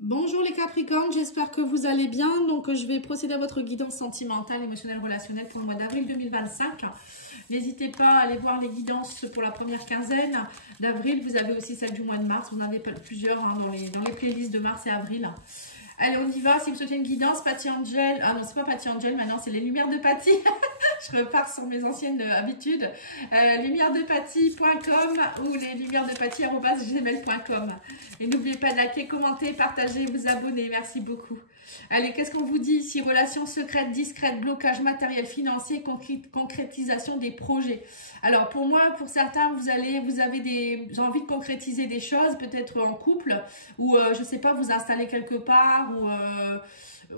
Bonjour les Capricornes, j'espère que vous allez bien. Donc je vais procéder à votre guidance sentimentale, émotionnelle, relationnelle pour le mois d'avril 2025. N'hésitez pas à aller voir les guidances pour la première quinzaine d'avril. Vous avez aussi celle du mois de mars. Vous en avez plusieurs dans les playlists de mars et avril. Allez, on y va. Si vous souhaitez une guidance, Patty Angel. Ah non, c'est pas Patty Angel, maintenant c'est les lumières de Patty. Je repars sur mes anciennes habitudes. Lumièresdepatty.com ou les lumièresdepatty@gmail.com. Et n'oubliez pas de liker, commenter, partager, vous abonner. Merci beaucoup. Allez, qu'est-ce qu'on vous dit ici? Relations secrètes, discrètes, blocage matériel, financier, concrétisation des projets. Alors, pour moi, pour certains, vous avez envie de concrétiser des choses, peut-être en couple, ou je ne sais pas, vous installer quelque part, ou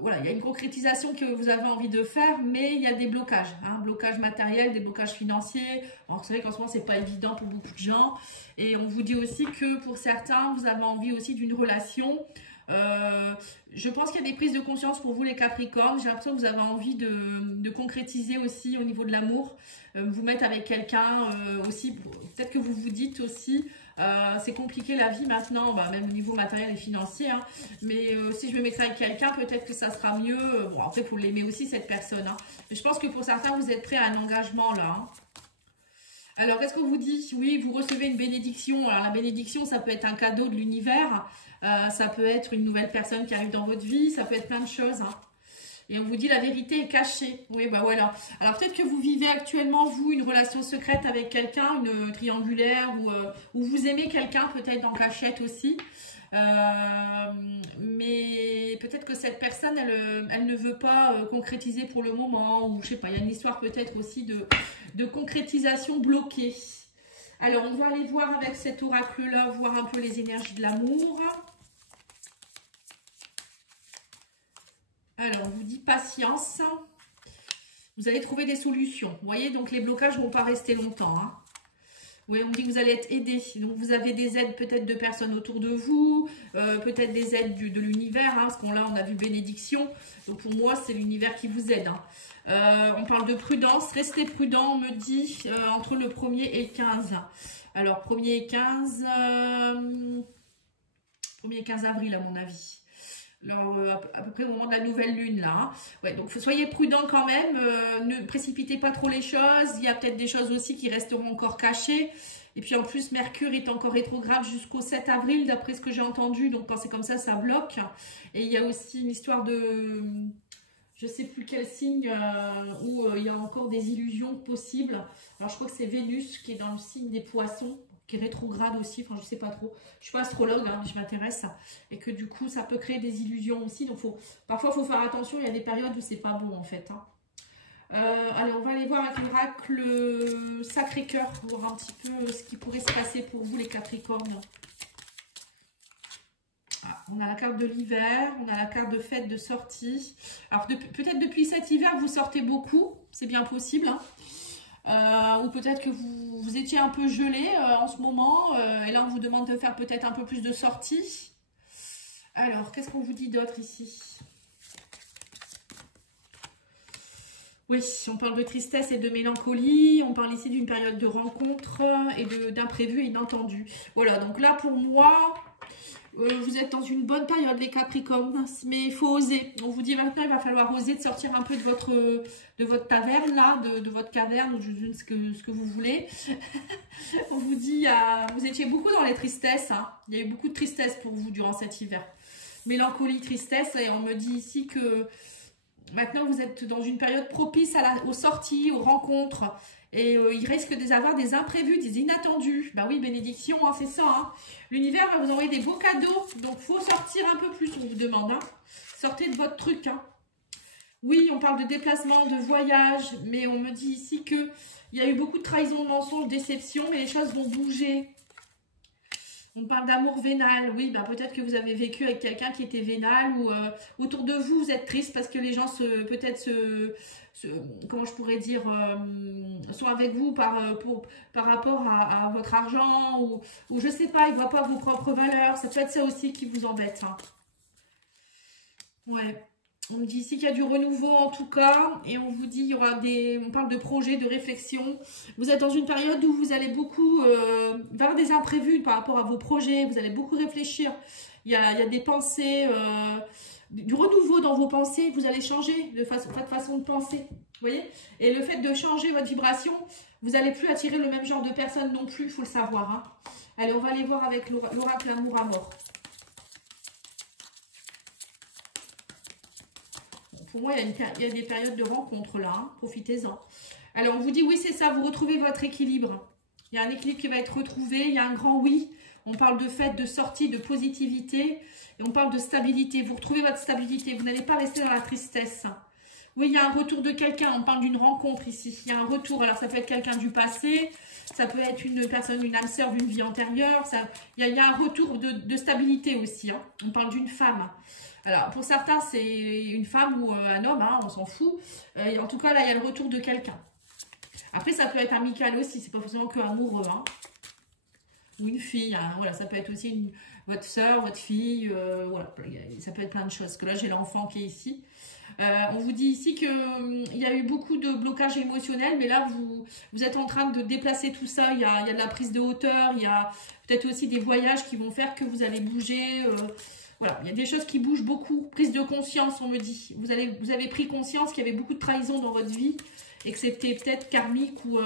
voilà, il y a une concrétisation que vous avez envie de faire, mais il y a des blocages, blocages matériels, des blocages financiers. Alors, c'est vrai qu'en ce moment, c'est pas évident pour beaucoup de gens. Et on vous dit aussi que pour certains, vous avez envie aussi d'une relation. Je pense qu'il y a des prises de conscience pour vous les Capricornes. J'ai l'impression que vous avez envie de concrétiser aussi au niveau de l'amour, vous mettre avec quelqu'un aussi. Peut-être que vous vous dites aussi c'est compliqué la vie maintenant, même au niveau matériel et financier, mais si je me mettrai avec quelqu'un, peut-être que ça sera mieux. Bon, après, il faut l'aimer aussi cette personne, mais je pense que pour certains, vous êtes prêts à un engagement là. Alors, qu'est-ce qu'on vous dit? Oui, vous recevez une bénédiction. Alors, la bénédiction, ça peut être un cadeau de l'univers. Ça peut être une nouvelle personne qui arrive dans votre vie. Ça peut être plein de choses. Et on vous dit la vérité est cachée. Oui, bah voilà. Alors, peut-être que vous vivez actuellement, vous, une relation secrète avec quelqu'un, une triangulaire, ou vous aimez quelqu'un, peut-être en cachette aussi. Mais peut-être que cette personne, elle ne veut pas concrétiser pour le moment, ou je sais pas, il y a une histoire peut-être aussi de concrétisation bloquée. Alors, on va aller voir avec cet oracle-là, voir un peu les énergies de l'amour. Alors, on vous dit patience. Vous allez trouver des solutions. Vous voyez, donc les blocages ne vont pas rester longtemps. Oui, on me dit que vous allez être aidé. Donc, vous avez des aides peut-être de personnes autour de vous, peut-être des aides de l'univers, parce qu'on là, on a vu bénédiction. Donc, pour moi, c'est l'univers qui vous aide. On parle de prudence. Restez prudent, on me dit, entre le 1er et le 15. Alors, 1er et 15... 1er et 15 avril, à mon avis. Alors, à peu près au moment de la nouvelle lune, là. Ouais, donc, soyez prudents quand même. Ne précipitez pas trop les choses. Il y a peut-être des choses aussi qui resteront encore cachées. Et puis, en plus, Mercure est encore rétrograde jusqu'au 7 avril, d'après ce que j'ai entendu. Donc, quand c'est comme ça bloque. Et il y a aussi une histoire de... Je ne sais plus quel signe où il y a encore des illusions possibles. Alors, je crois que c'est Vénus qui est dans le signe des poissons, qui est rétrograde aussi, enfin je sais pas trop. Je suis pas astrologue, mais je m'intéresse. Et que du coup, ça peut créer des illusions aussi. Donc parfois, il faut faire attention, il y a des périodes où c'est pas bon en fait. Allez, on va aller voir avec l'oracle Sacré-Cœur, pour voir un petit peu ce qui pourrait se passer pour vous les Capricornes. On a la carte de l'hiver, on a la carte de fête, de sortie. Alors peut-être depuis cet hiver, vous sortez beaucoup, c'est bien possible. Ou peut-être que vous étiez un peu gelé en ce moment. Et là, on vous demande de faire peut-être un peu plus de sorties. Alors, qu'est-ce qu'on vous dit d'autre ici? Oui, on parle de tristesse et de mélancolie. On parle ici d'une période de rencontre et d'imprévus et inattendus. Voilà, donc là, pour moi... vous êtes dans une bonne période les Capricornes, mais il faut oser. On vous dit maintenant, il va falloir oser de sortir un peu de votre taverne là, de votre caverne, ou ce que vous voulez. On vous dit, vous étiez beaucoup dans les tristesses. Il y a eu beaucoup de tristesse pour vous durant cet hiver. Mélancolie, tristesse, et on me dit ici que maintenant vous êtes dans une période propice aux sorties, aux rencontres. Et il risque d'avoir des imprévus, des inattendus. Bah oui, bénédiction, c'est ça. L'univers va vous envoyer des beaux cadeaux. Donc, il faut sortir un peu plus, on vous demande. Sortez de votre truc. Oui, on parle de déplacement, de voyage. Mais on me dit ici qu'il y a eu beaucoup de trahison, de mensonges, de déceptions. Mais les choses vont bouger. On parle d'amour vénal. Oui, peut-être que vous avez vécu avec quelqu'un qui était vénal. Ou autour de vous, vous êtes triste parce que les gens comment je pourrais dire, sont avec vous par rapport à votre argent, ou je sais pas, ils ne voient pas vos propres valeurs. Ça peut être ça aussi qui vous embête. Ouais. On me dit ici qu'il y a du renouveau en tout cas, et on vous dit il y aura on parle de projets, de réflexion. Vous êtes dans une période où vous allez beaucoup avoir des imprévus par rapport à vos projets, vous allez beaucoup réfléchir. il y a des pensées, du renouveau dans vos pensées. Vous allez changer votre façon de penser. Vous voyez? Et le fait de changer votre vibration, vous n'allez plus attirer le même genre de personne non plus, il faut le savoir. Hein. Allez, on va aller voir avec l'oracle Amour à mort. Pour moi, il y a des périodes de rencontres là. Hein. Profitez-en. Alors, on vous dit oui, c'est ça, vous retrouvez votre équilibre. Il y a un équilibre qui va être retrouvé. Il y a un grand oui. On parle de fait, de sortie, de positivité. Et on parle de stabilité. Vous retrouvez votre stabilité. Vous n'allez pas rester dans la tristesse. Oui, il y a un retour de quelqu'un. On parle d'une rencontre ici. Il y a un retour. Alors, ça peut être quelqu'un du passé. Ça peut être une personne, une âme sœur d'une vie antérieure. Il y a un retour de stabilité aussi. Hein. On parle d'une femme. Alors, pour certains, c'est une femme ou un homme. Hein, on s'en fout. En tout cas, là, il y a le retour de quelqu'un. Après, ça peut être amical aussi. C'est pas forcément que amoureux. Hein. Ou une fille. Hein. Voilà, ça peut être aussi votre soeur, votre fille. Voilà, ça peut être plein de choses. Parce que là, j'ai l'enfant qui est ici. On vous dit ici qu'il y a eu beaucoup de blocages émotionnels, mais là, vous êtes en train de déplacer tout ça. Il y a de la prise de hauteur, il y a peut-être aussi des voyages qui vont faire que vous allez bouger. Voilà, il y a des choses qui bougent beaucoup. Prise de conscience, on me dit. Vous avez pris conscience qu'il y avait beaucoup de trahison dans votre vie et que c'était peut-être karmique ou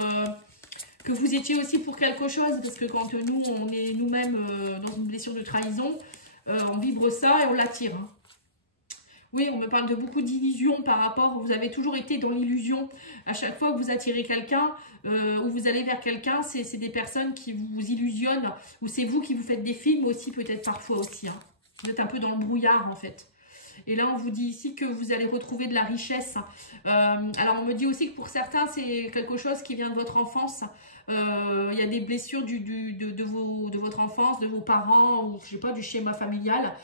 que vous étiez aussi pour quelque chose. Parce que quand nous, on est nous-mêmes dans une blessure de trahison, on vibre ça et on l'attire. Hein. Oui, on me parle de beaucoup d'illusions par rapport, vous avez toujours été dans l'illusion. À chaque fois que vous attirez quelqu'un ou vous allez vers quelqu'un, c'est des personnes qui vous illusionnent ou c'est vous qui vous faites des films aussi, peut-être parfois aussi. Hein. Vous êtes un peu dans le brouillard en fait. Et là, on vous dit ici que vous allez retrouver de la richesse. Alors, on me dit aussi que pour certains, c'est quelque chose qui vient de votre enfance. Il y a des blessures de votre enfance, de vos parents, ou je sais pas, du schéma familial,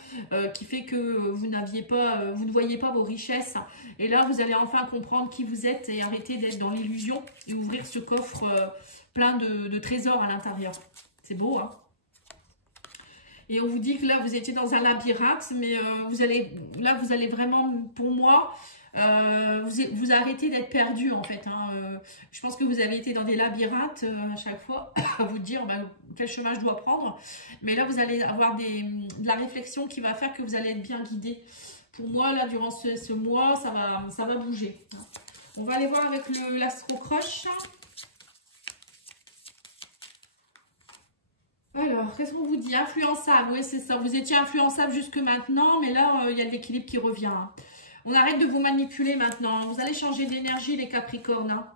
qui fait que vous ne voyez pas vos richesses. Et là, vous allez enfin comprendre qui vous êtes et arrêter d'être dans l'illusion et ouvrir ce coffre plein de trésors à l'intérieur. C'est beau, hein? Et on vous dit que là, vous étiez dans un labyrinthe, mais vous allez vraiment, pour moi, vous arrêtez d'être perdu en fait. Hein. Je pense que vous avez été dans des labyrinthes à chaque fois, à vous dire quel chemin je dois prendre. Mais là, vous allez avoir de la réflexion qui va faire que vous allez être bien guidé. Pour moi, là, durant ce mois, ça va bouger. On va aller voir avec l'astro-croche. Alors, qu'est-ce qu'on vous dit? Influençable, oui, c'est ça. Vous étiez influençable jusque maintenant, mais là, il y a de l'équilibre qui revient. On arrête de vous manipuler maintenant. Vous allez changer d'énergie, les Capricornes. Hein.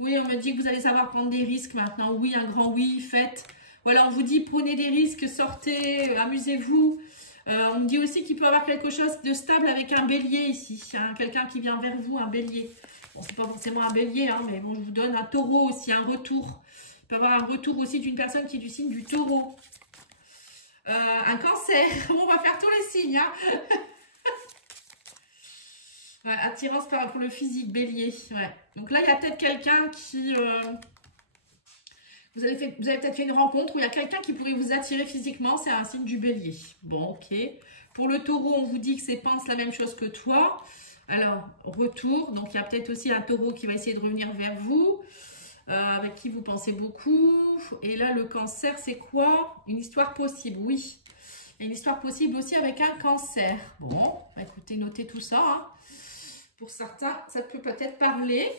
Oui, on me dit que vous allez savoir prendre des risques maintenant. Oui, un grand oui, faites. Voilà, on vous dit prenez des risques, sortez, amusez-vous. On me dit aussi qu'il peut y avoir quelque chose de stable avec un bélier ici. Hein, quelqu'un qui vient vers vous, un bélier. Bon, c'est pas forcément un bélier, hein, mais bon, je vous donne un taureau aussi, un retour. Il peut y avoir un retour aussi d'une personne qui est du signe du taureau. Un cancer. On va faire tous les signes. Hein. Ouais, attirance pour le physique, bélier. Ouais. Donc là, il y a peut-être quelqu'un qui... Vous avez peut-être fait une rencontre où il y a quelqu'un qui pourrait vous attirer physiquement. C'est un signe du bélier. Bon, ok. Pour le taureau, on vous dit que c'est pense la même chose que toi. Alors, retour. Donc, il y a peut-être aussi un taureau qui va essayer de revenir vers vous. Avec qui vous pensez beaucoup. Et là, le cancer, c'est quoi? Une histoire possible, oui. Et une histoire possible aussi avec un cancer. Bon, écoutez, notez tout ça. Hein. Pour certains, ça peut peut-être parler.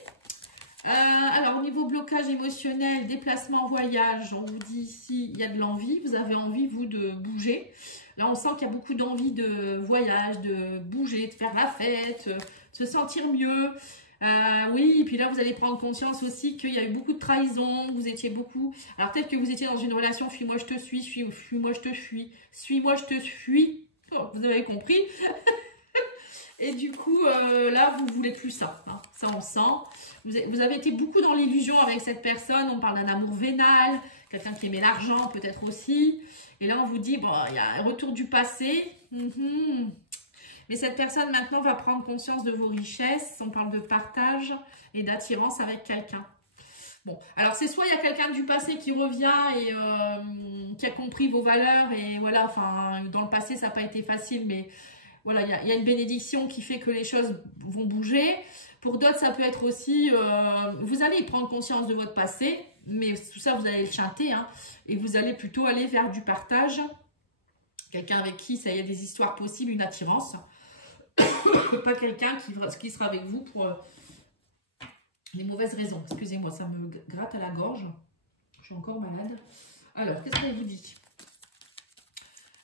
Alors, au niveau blocage émotionnel, déplacement, voyage, on vous dit ici, il y a de l'envie. Vous avez envie, vous, de bouger. Là, on sent qu'il y a beaucoup d'envie de voyage, de bouger, de faire la fête, de se sentir mieux. Oui, et puis là, vous allez prendre conscience aussi qu'il y a eu beaucoup de trahison, vous étiez beaucoup... Alors, peut-être que vous étiez dans une relation, fuis-moi, je te suis, fuis-moi, je te fuis, suis-moi, je te fuis. Oh, vous avez compris. Et du coup, là, vous voulez plus ça. Hein. Ça, on sent. Vous avez été beaucoup dans l'illusion avec cette personne. On parle d'un amour vénal, quelqu'un qui aimait l'argent, peut-être aussi. Et là, on vous dit, bon, il y a un retour du passé. Mais cette personne, maintenant, va prendre conscience de vos richesses. On parle de partage et d'attirance avec quelqu'un. Bon, alors c'est soit il y a quelqu'un du passé qui revient et qui a compris vos valeurs. Et voilà, enfin, dans le passé, ça n'a pas été facile, mais... Voilà, il y a une bénédiction qui fait que les choses vont bouger. Pour d'autres, ça peut être aussi... vous allez prendre conscience de votre passé, mais tout ça, vous allez le chanter. Hein, et vous allez plutôt aller vers du partage. Quelqu'un avec qui ça y a des histoires possibles, une attirance. Pas quelqu'un qui sera avec vous pour les mauvaises raisons. Excusez-moi, ça me gratte à la gorge. Je suis encore malade. Alors, qu'est-ce qu'elle vous dit?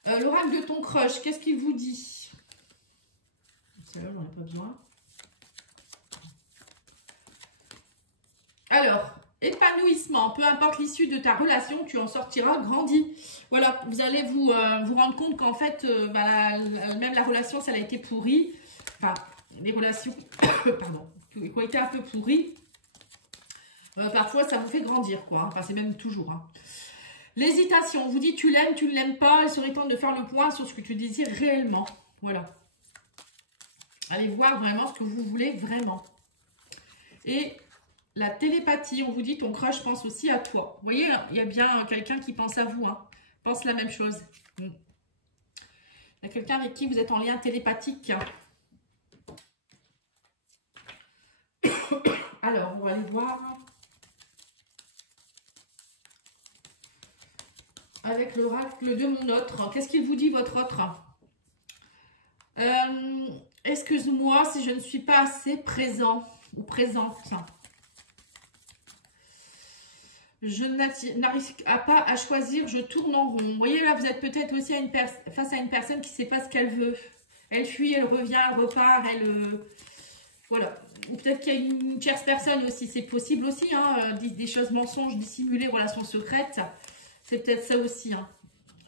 L'oracle de ton crush, qu'est-ce qu'il vous dit? Celle-là, j'en ai pas besoin. Alors, épanouissement, peu importe l'issue de ta relation, tu en sortiras grandi. Voilà, vous allez vous rendre compte qu'en fait, même la relation, ça a été pourrie. Enfin, les relations, pardon, qui ont été un peu pourries. Parfois, ça vous fait grandir, quoi. Enfin, c'est même toujours. Hein. L'hésitation, on vous dit tu l'aimes, tu ne l'aimes pas. Il serait temps de faire le point sur ce que tu désires réellement. Voilà. Allez voir vraiment ce que vous voulez vraiment. Et la télépathie, on vous dit ton crush pense aussi à toi. Vous voyez, il y a bien quelqu'un qui pense à vous. Hein. Pense la même chose. Il y a quelqu'un avec qui vous êtes en lien télépathique. Alors, on va aller voir. Avec l'oracle de mon autre. Qu'est-ce qu'il vous dit, votre autre? Excuse-moi si je ne suis pas assez présent ou présente. Je n'arrive pas à choisir, je tourne en rond. Vous voyez, là, vous êtes peut-être aussi face à une personne qui ne sait pas ce qu'elle veut. Elle fuit, elle revient, elle repart, voilà. Ou peut-être qu'il y a une tierce personne aussi, c'est possible aussi. Hein, des choses mensonges, dissimulées, relations secrètes. C'est peut-être ça aussi. Hein.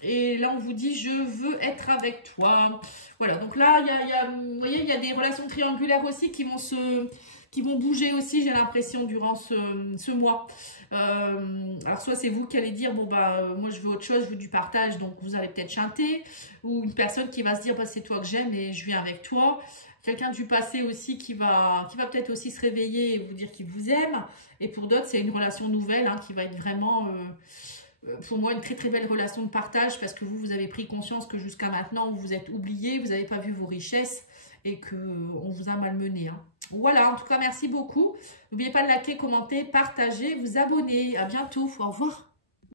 Et là, on vous dit, je veux être avec toi. Voilà, donc là, vous voyez, il y a des relations triangulaires aussi qui vont bouger aussi, j'ai l'impression, durant ce mois. Alors, soit c'est vous qui allez dire, bon, moi, je veux autre chose, je veux du partage, donc vous allez peut-être chanter. Ou une personne qui va se dire, c'est toi que j'aime et je viens avec toi. Quelqu'un du passé aussi qui va peut-être aussi se réveiller et vous dire qu'il vous aime. Et pour d'autres, c'est une relation nouvelle hein, qui va être vraiment... pour moi, une très très belle relation de partage parce que vous avez pris conscience que jusqu'à maintenant, vous vous êtes oublié, vous n'avez pas vu vos richesses et qu'on vous a malmené. Hein. Voilà, en tout cas, merci beaucoup. N'oubliez pas de liker, commenter, partager, vous abonner. À bientôt, au revoir.